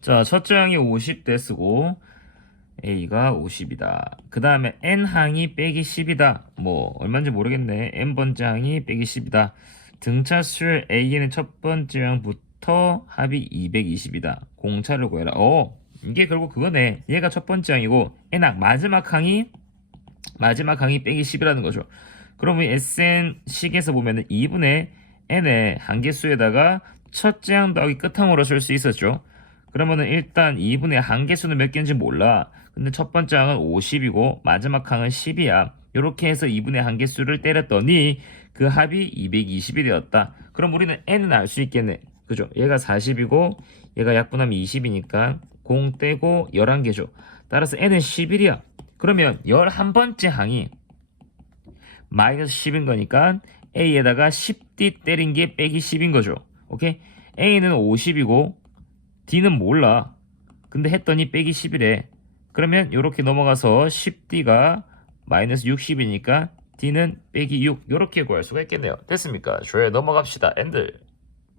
자, 첫째 항이 50대 쓰고 A가 50이다. 그 다음에 N항이 빼기 10이다. 뭐 얼마인지 모르겠네. N번째 항이 빼기 10이다. 등차수열 A는 첫 번째 항부터 합이 220이다. 공차를 구해라. 어, 이게 결국 그거네. 얘가 첫 번째 항이고 N항 마지막 항이 마지막 항이 빼기 10이라는 거죠. 그러면 SN 식에서 보면은 2분의 n의 한계수에다가 첫째 항 더하기 끝항으로 쓸 수 있었죠. 그러면은 일단 2분의 한계수는 몇 개인지 몰라. 근데 첫 번째 항은 50이고 마지막 항은 10이야. 이렇게 해서 2분의 한계수를 때렸더니 그 합이 220이 되었다. 그럼 우리는 n은 알 수 있겠네. 그죠? 얘가 40이고 얘가 약분하면 20이니까 0 떼고 11개죠. 따라서 n은 11이야. 그러면 11번째 항이 마이너스 10인 거니까 A에다가 10D 때린 게 빼기 10인 거죠. 오케이? A는 50이고 D는 몰라. 근데 했더니 빼기 10이래. 그러면 이렇게 넘어가서 10D가 마이너스 60이니까 D는 빼기 6 이렇게 구할 수가 있겠네요. 됐습니까? 조에 넘어갑시다. 엔들.